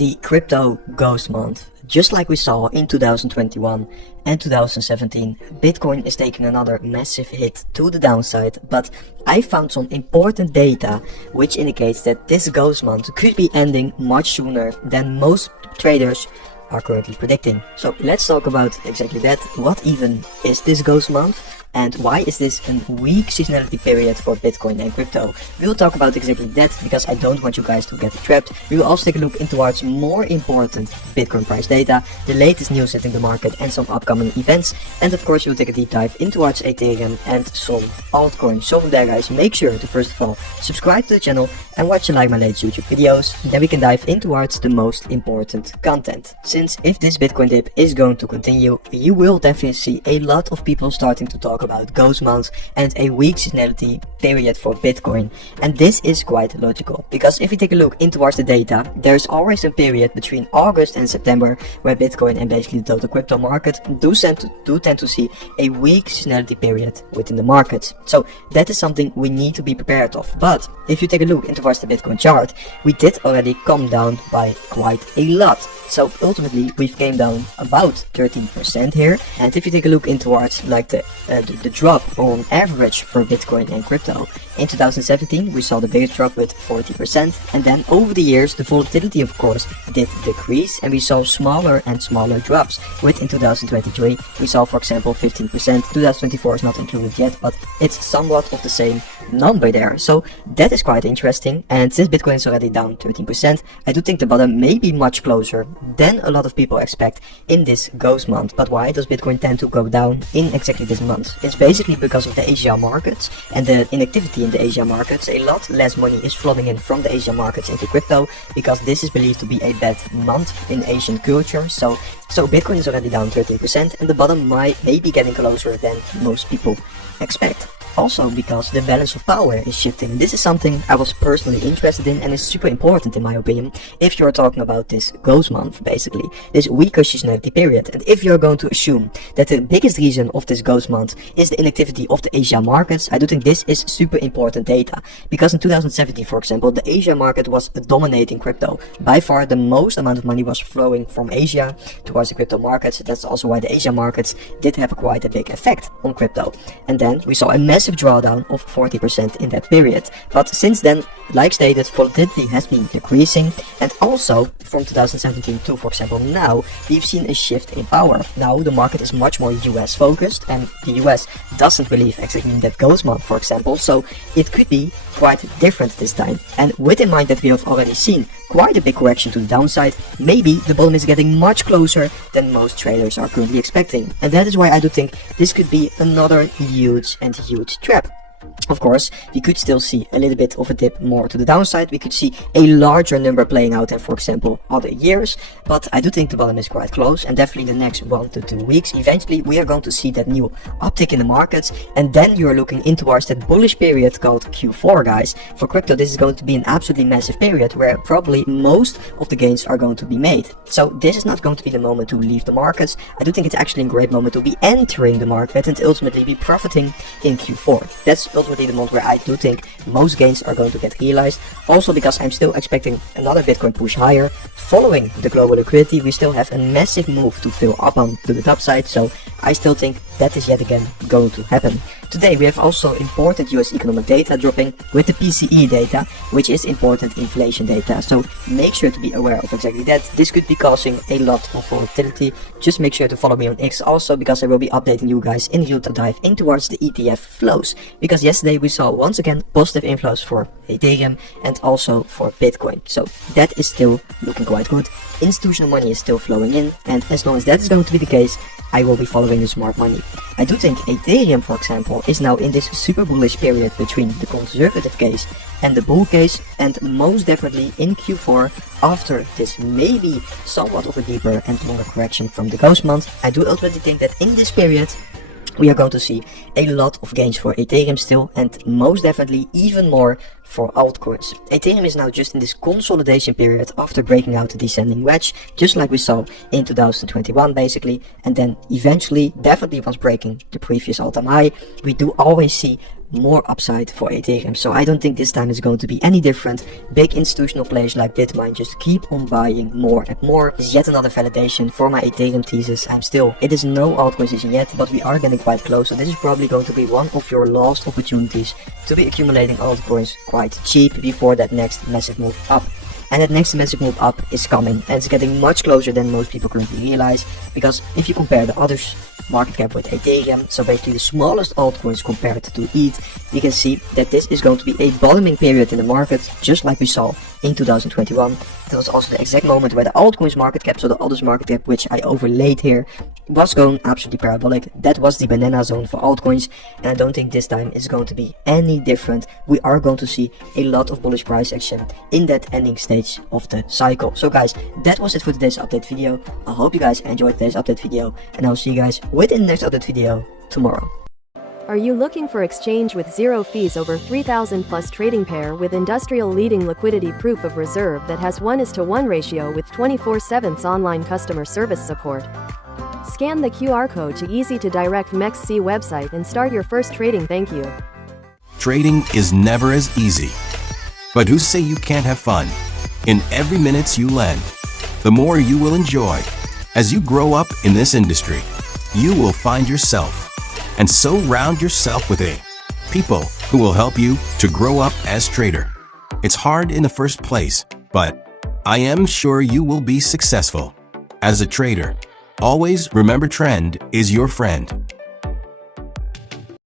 the crypto ghost month. Just like we saw in 2021 and 2017, Bitcoin is taking another massive hit to the downside, but I found some important data which indicates that this ghost month could be ending much sooner than most traders are currently predicting. So let's talk about exactly that. What even is this ghost month? And why is this a weak seasonality period for Bitcoin and crypto? We will talk about exactly that because I don't want you guys to get trapped. We will also take a look into what's more important Bitcoin price data, the latest news hitting the market and some upcoming events. And of course we'll take a deep dive into what's Ethereum and some altcoins. So from there guys, make sure to first of all subscribe to the channel and watch and like my latest YouTube videos. Then we can dive into what's the most important content. Since if this Bitcoin dip is going to continue, you will definitely see a lot of people starting to talk about ghost months and a weak seasonality period for Bitcoin. And this is quite logical, because if you take a look into the data, there's always a period between August and September where Bitcoin and basically the total crypto market do tend to see a weak seasonality period within the market. So that is something we need to be prepared of. But if you take a look into the Bitcoin chart, we did already come down by quite a lot. So ultimately we've came down about 13% here. And if you take a look into like the drop on average for Bitcoin and crypto, in 2017 we saw the biggest drop with 40%, and then over the years the volatility of course did decrease and we saw smaller and smaller drops. With in 2023 we saw for example 15%, 2024 is not included yet, but it's somewhat of the same number there. So that is quite interesting, and since Bitcoin is already down 13%, I do think the bottom may be much closer than a lot of people expect in this ghost month. But why does Bitcoin tend to go down in exactly this month? It's basically because of the Asia markets and the inactivity in the Asia markets. A lot less money is flooding in from the Asia markets into crypto because this is believed to be a bad month in Asian culture. So Bitcoin is already down 13% and the bottom may be getting closer than most people expect. Also because the balance of power is shifting. This is something I was personally interested in and is super important in my opinion if you're talking about this ghost month, basically this weaker seasonality period. And if you're going to assume that the biggest reason of this ghost month is the inactivity of the Asia markets, I do think this is super important data, because in 2017 for example the Asia market was dominating crypto. By far the most amount of money was flowing from Asia towards the crypto markets. That's also why the Asia markets did have quite a big effect on crypto. And then we saw a massive drawdown of 40% in that period. But since then, like stated, volatility has been decreasing, and also from 2017 to for example now, we've seen a shift in power. Now the market is much more US focused, and the US doesn't believe exactly in that ghost month for example, so it could be quite different this time. And with in mind that we have already seen quite a big correction to the downside, maybe the bottom is getting much closer than most traders are currently expecting. And that is why I do think this could be another huge trap. Of course, we could still see a little bit of a dip more to the downside. We could see a larger number playing out than, for example, other years. But I do think the bottom is quite close, and definitely in the next 1 to 2 weeks, eventually we are going to see that new uptick in the markets. And then you're looking in towards that bullish period called Q4, guys. For crypto, this is going to be an absolutely massive period where probably most of the gains are going to be made. So this is not going to be the moment to leave the markets. I do think it's actually a great moment to be entering the market and ultimately be profiting in Q4. That's ultimately the month where I do think most gains are going to get realized. Also because I'm still expecting another Bitcoin push higher. Following the global liquidity, we still have a massive move to fill up on to the top side, so I still think that is yet again going to happen. Today we have also important US economic data dropping with the PCE data, which is important inflation data. So make sure to be aware of exactly that. This could be causing a lot of volatility. Just make sure to follow me on X also, because I will be updating you guys in real to dive in towards the ETF flows. Because yesterday we saw once again positive inflows for Ethereum and also for Bitcoin. So that is still looking quite good. Institutional money is still flowing in, and as long as that is going to be the case, I will be following the smart money. I do think Ethereum, for example, is now in this super bullish period between the conservative case and the bull case, and most definitely in Q4, after this maybe somewhat of a deeper and longer correction from the ghost month, I do ultimately think that in this period we are going to see a lot of gains for Ethereum still, and most definitely even more for altcoins. Ethereum is now just in this consolidation period after breaking out the descending wedge, just like we saw in 2021 basically, and then eventually, definitely once breaking the previous all-time high, we do always see more upside for Ethereum. So I don't think this time is going to be any different. Big institutional players like Bitmain just keep on buying more and more. This is yet another validation for my Ethereum thesis. It is no altcoin season yet, but we are getting quite close. So this is probably going to be one of your last opportunities to be accumulating altcoins quite cheap before that next massive move up. And that next massive move up is coming, and it's getting much closer than most people currently realize, because if you compare the others market cap with Ethereum, so basically the smallest altcoins compared to ETH, you can see that this is going to be a bottoming period in the market, just like we saw in 2021. That was also the exact moment where the altcoins market cap, so the others market cap, which I overlaid here, was going absolutely parabolic. That was the banana zone for altcoins, and I don't think this time is going to be any different. We are going to see a lot of bullish price action in that ending stage of the cycle. So guys, that was it for today's update video. I hope you guys enjoyed today's update video, and I'll see you guys within the next update video tomorrow. Are you looking for exchange with zero fees over 3,000 plus trading pair with industrial leading liquidity proof of reserve that has 1:1 ratio with 24/7 online customer service support? Scan the QR code to easy to direct MEXC website and start your first trading. Thank you. Trading is never as easy. But who say you can't have fun? In every minute you lend, the more you will enjoy. As you grow up in this industry, you will find yourself, and so round yourself with people who will help you to grow up as trader. It's hard in the first place, but I am sure you will be successful. As a trader, always remember trend is your friend.